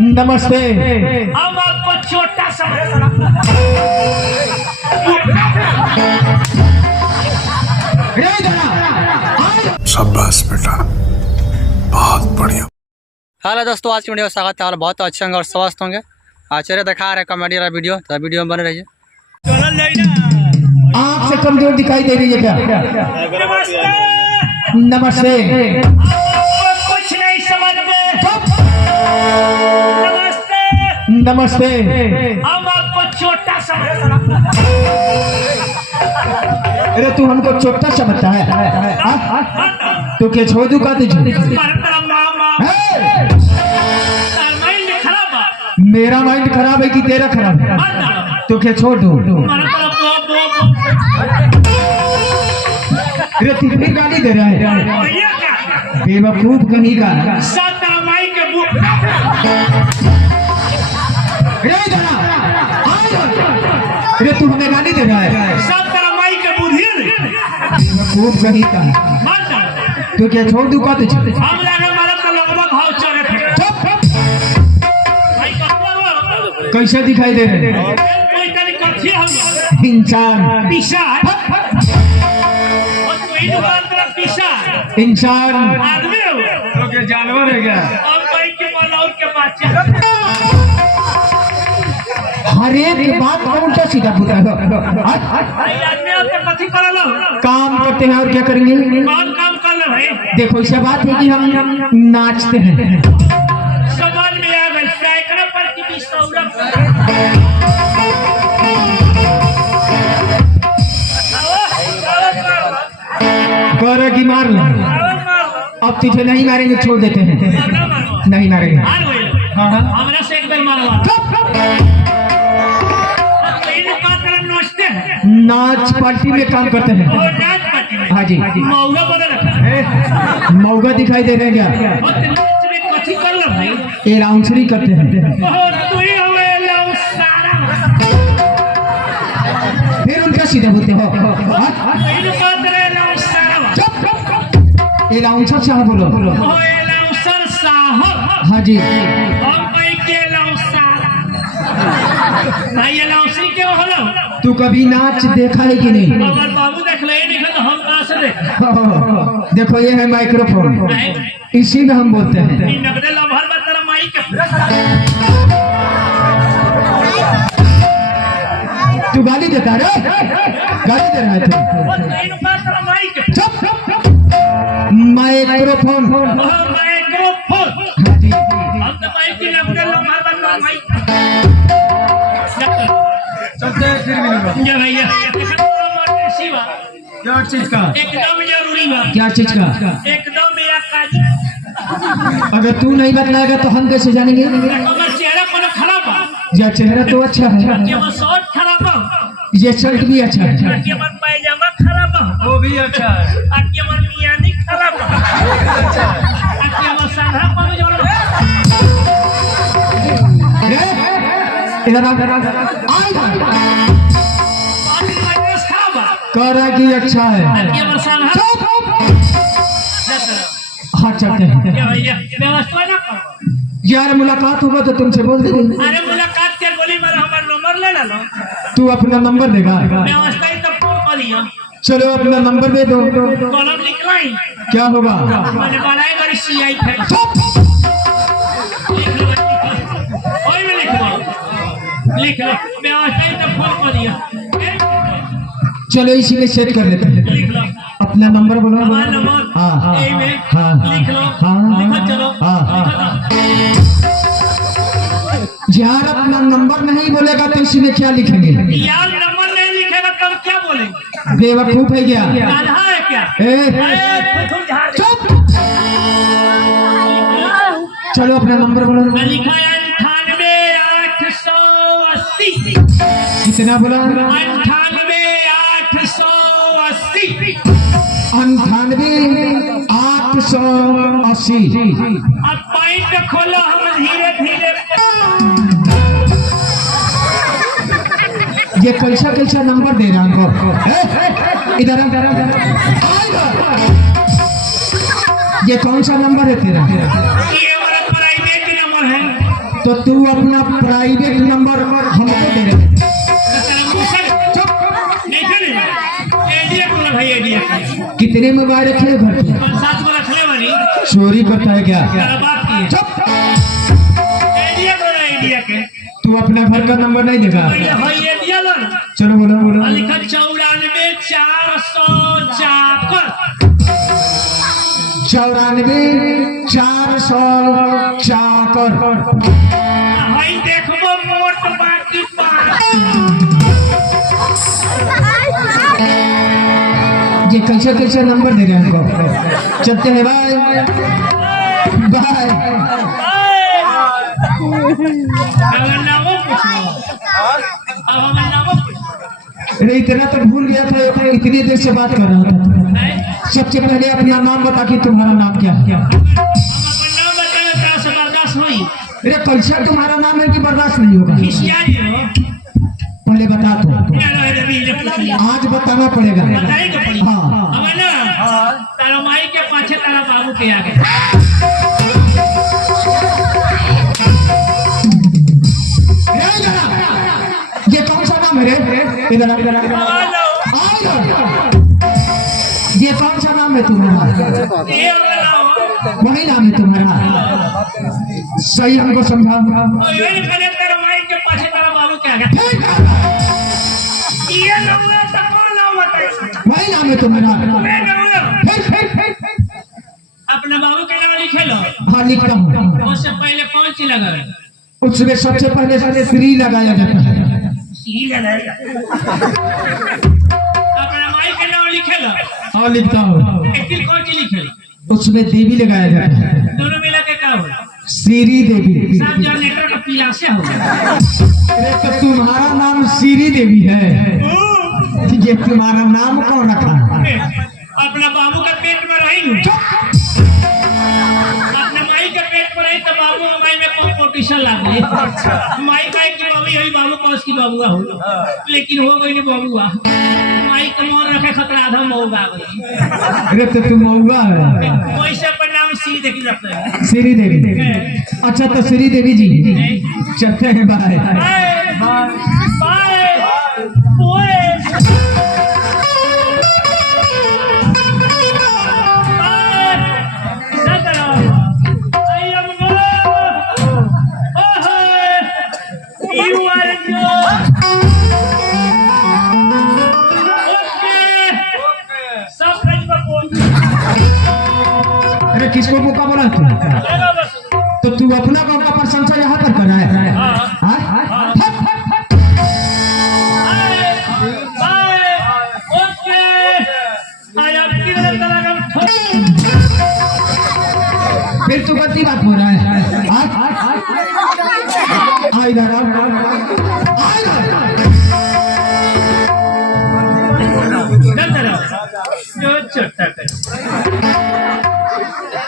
नमस्ते। हम आपको छोटा सा शाबाश बेटा, बहुत बढ़िया। हेलो दोस्तों, आज की वीडियो स्वागत है। और बहुत अच्छे होंगे और स्वस्थ होंगे। आचार्य दिखा रहे कॉमेडी वाला वीडियो, तो वीडियो में बने रहिए। आँख से कमजोर दिखाई दे रही है क्या? नमस्ते। कुछ नहीं समझते। नमस्ते। हम आपको छोटा सा अरे तू हमको छोटा समझता है? तू क्या छोड़ दू का तुझे? मेरा माइंड खराब है कि तेरा खराब है? तू क्या छोड़ दू? अरे तू फिर गाली दे रहा है? बेवकूफ कहीं का। अरे तू हमें गाली दे रहा है? बेवकूफ कहीं का। तू क्या छोड़ दू का तुझे? कैसे दिखाई दे रहे? इंसान। इंसान जानवर है क्या? हर एक बात को उल्टा सीधा पूछा है। काम करते हैं और क्या करेंगे? काम कर लो भाई। देखो ऐसा बात है कि हम नाचते हैं। समाज में आ गए सैकड़ों पर की गौरव की मार लो। अब तुझे नहीं मारेंगे, छोड़ देते हैं। नहीं मारेंगे। हमारा से एक बार मारवा नाच पार्टी में काम करते हैं। हाँ जी। मौगा दिखाई दे रहे हैं क्या? ये लाउंसरी करते हैं। फिर उनका सीधा होते हो। ये लाउंसर साहब बोलो। हाँ जी। तू कभी नाच देखा है कि नहीं? बाबू देख ले, तो हम कहाँ से देख? देखो ये है माइक्रोफोन, इसी में हम बोलते हैं। तू गाली देता रे? गाली दे रहा है तू? चुप। माइक्रोफोन। चलते हैं फिर मिलेंगे। भैया क्या चीज का? एकदम जरूरी बात। क्या चीज का? एकदम अगर तू नहीं बतलाएगा तो हम कैसे जानेंगे? चेहरा खराब है। यह चेहरा तो अच्छा है, शर्ट खराब है, ये शर्ट भी अच्छा है, पैजामा खराब है, वो भी अच्छा है, मियानी खराब है, कह रहा कि अच्छा है। हाँ चलते हैं व्यवस्था ना करो यार। मुलाकात होगा तो तुमसे बोल देंगे। अरे मुलाकात के गोली मारा, हमारा नंबर ले लो। तू अपना नंबर देगा? व्यवस्था ही तो फोन कर लिया। चलो अपना नंबर दे दो। कॉलम लिखलाई क्या होगा? मैंने बनाई बड़ी सीआई थे। ओए में लिख लो व्यवस्था ही तो फोन कर लिया। चलो इसी में सेट कर लेते हैं। लिख लो अपना नंबर बोलो। हमारा नंबर। हाँ ए में हाँ लिख लो। हाँ लिखो चलो। हाँ। यार अपना नंबर नहीं बोलेगा तो इसी में क्या लिखेंगे? यार नंबर नहीं लिखेगा तब क्या बोलेंगे? बेवकूफ है क्या? गाधा है क्या? चुप। चलो अपना नंबर बोलो। मैं लिखा है 98,880। कितना बोला? 98,880। 98,880। अब पॉइंट खोलो, हम धीरे धीरे। ये कैसा कैसा नंबर दे रहा हमको? इधर ये कौन सा नंबर है तेरा? ये हमारा प्राइवेट नंबर है। तो तू अपना प्राइवेट नंबर हमको दे रहे। कितने मोबाइल रखे घर पे? 7 गो रखले बानी। चोरी करता है क्या? बात की चुप। आइडिया के तू अपना घर का नंबर नहीं देगा? आइडिया लो चलो बोलो बोलो। लिखा 94 400 94 400 चाकर। भाई देखबो मोट बाटी पास। ये कैसे कैसे नंबर दे रहे हैं हमको? चलते हैं बाय बाय। अरे इतना तो भूल गया था, इतनी देर से बात कर रहा था। सबसे पहले अपना नाम बता कि तुम्हारा नाम क्या है? अरे कैसा तुम्हारा नाम है कि बर्दाश्त नहीं होगा? पहले बता तो, आज बताना पड़ेगा। हाँ तारा माई के पाछे तारा बाबू के आगे। ये कौन सा नाम है रे? इधर ये कौन सा नाम है तुम्हारा? वही नाम है तुम्हारा? सही हमको समझाओ। तारा माई के पाछे तारा बाबू के आगे। ये नाम है तो कौन नाम बताइए? वही नाम है तुम्हारा? अपने बाबू का नाम लिखे लो। हाँ लिखता हूँ। उससे पहले कौन सी लगा? उसमें सबसे पहले श्री लगाया जाता है। अपना माई का नाम लिखे लो। हाँ लिखता हूँ। कौन सी लिखे लो? उसमें देवी लगाया जाता है। दोनों मिला के क्या हो? श्री देवी। सब जनरेटर का पीला से हो। तो तुम्हारा नाम श्री देवी है? ये तुम्हारा नाम कौन रखा? अपना बाबू का पेट में रही हूँ। अपने माई के पेट में रही तो बाबू माई में कंपटीशन लागे। माई का की बाबू यही बाबू कौस की बाबुआ हो, लेकिन हो गई नहीं बाबुआ। माई का मोर रखे खतरा आधा मऊगा गई। अरे तो तुम मऊगा है? वैसे पर नाम श्री देवी रखते हैं। श्री देवी। अच्छा तो श्री देवी जी चलते हैं बाय बाय। अरे किसको मौका बोला तू? तो तू अपना गाँव का प्रशंसा यहाँ पर कर रहा है? फिर तू गलती बात बोल रहा है।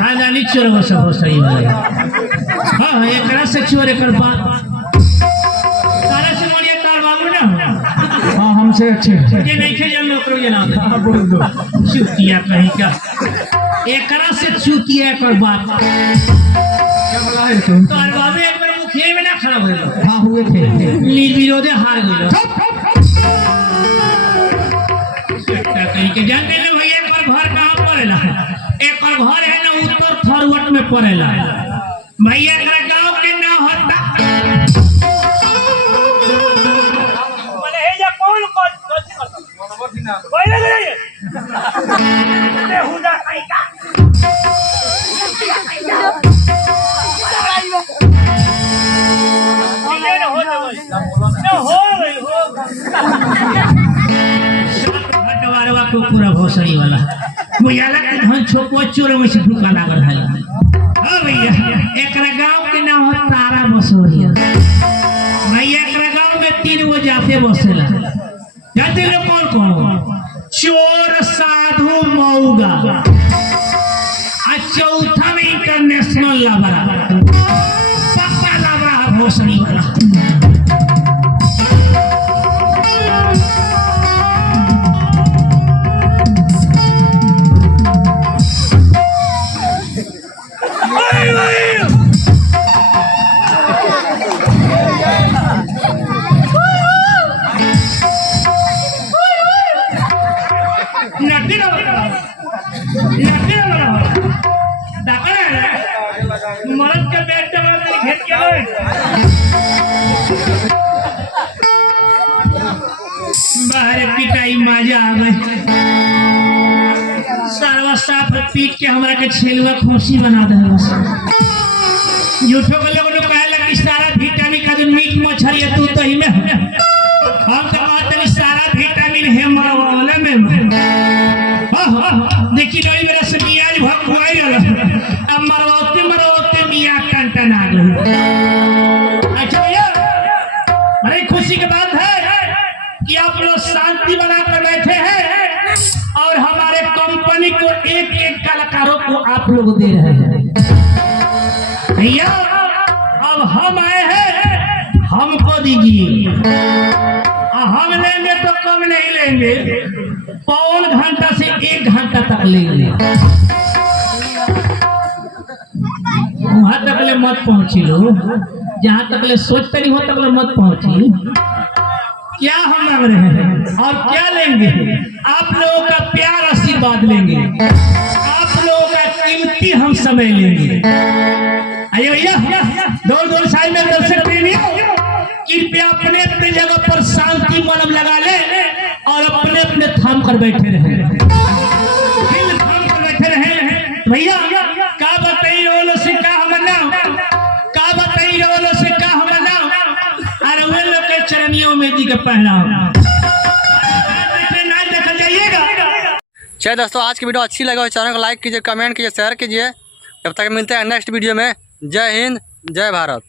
खानदानी चोर हो सब हो सही वाले। हाँ एक से चोर एक बात तारा से बढ़िया तार बाबू ना। हाँ हमसे अच्छे। ये नहीं खे जन्म करो ये नाम। बोल दो चूतिया कहीं का। एक से चूतिया एक बात। तो बाबू एक बार मुखिया में ना खड़ा हुए। हाँ हुए थे। विरोधे हार गए। कहीं के जानते ना भैया एक बार घर कहाँ पड़ेला? एक बार घर है ना उत्तर फॉरवर्ड में पड़ेला। भैया तेरा गांव के ना होता माने हे जा कौन गलती करता कोई नहीं ते हुदा काई का पूरा भोसड़ी वाला भैया लगा धन छोको चोर में से ढुका लागल है। हां भैया एकरा गांव के नाम है तारा बसोरिया। भैया एकरा गांव में 3 गो जाते बसेला। जाते लोग कौन कौन? चोर, साधु, मऊगा। आ चौथा में इंटरनेशनल लबरा पक्का लबरा भोसड़ी वाला। बाहर पिटाई मजा आवे सारवा साफ पीट के हमरा के छेलुआ खोसी बना दे झूठो के लोग कहे लगे सारा विटामिन का जो मीट मछली है तू तो ही में हम तो कहते सारा विटामिन है मरवाले में देखी नहीं मेरा से मियाज भगवाई रहा अब मरवाते मियाँ कंटन आ गई। अच्छा भैया बड़ी खुशी की बात है कि आप लोग शांति बनाकर बैठे हैं और हमारे कंपनी को एक एक कलाकारों को आप लोग दे रहे हैं। भैया अब हम आए हैं हमको दीजिए हम लेंगे तो कम नहीं लेंगे पौन घंटा से 1 घंटा तक लेंगे वहां तक ले मत पहुंची लो जहां तक ले सोचते नहीं हो तक ले मत पहुंची। क्या हम मांग रहे हैं और क्या लेंगे आप लोगों का प्यार आशीर्वाद लेंगे आप लोगों का कीमती हम समय लेंगे। आइए भैया दो साइड में दर्शक प्रेमियों कृपया अपने अपने जगह पर शांति मन लगा ले और अपने अपने थाम कर बैठे रहे दिल थाम कर बैठे रहे। भैया का बताइए रोलो से का हमना का बताइए रोलो से का हमना अरे वे लोग के चरनियों में जी के पहला ना देखा जाइएगा। चलिए दोस्तों आज की वीडियो अच्छी लगे चैनल को लाइक कीजिए कमेंट कीजिए शेयर कीजिए। जब तक मिलते हैं नेक्स्ट वीडियो में। जय हिंद जय भारत।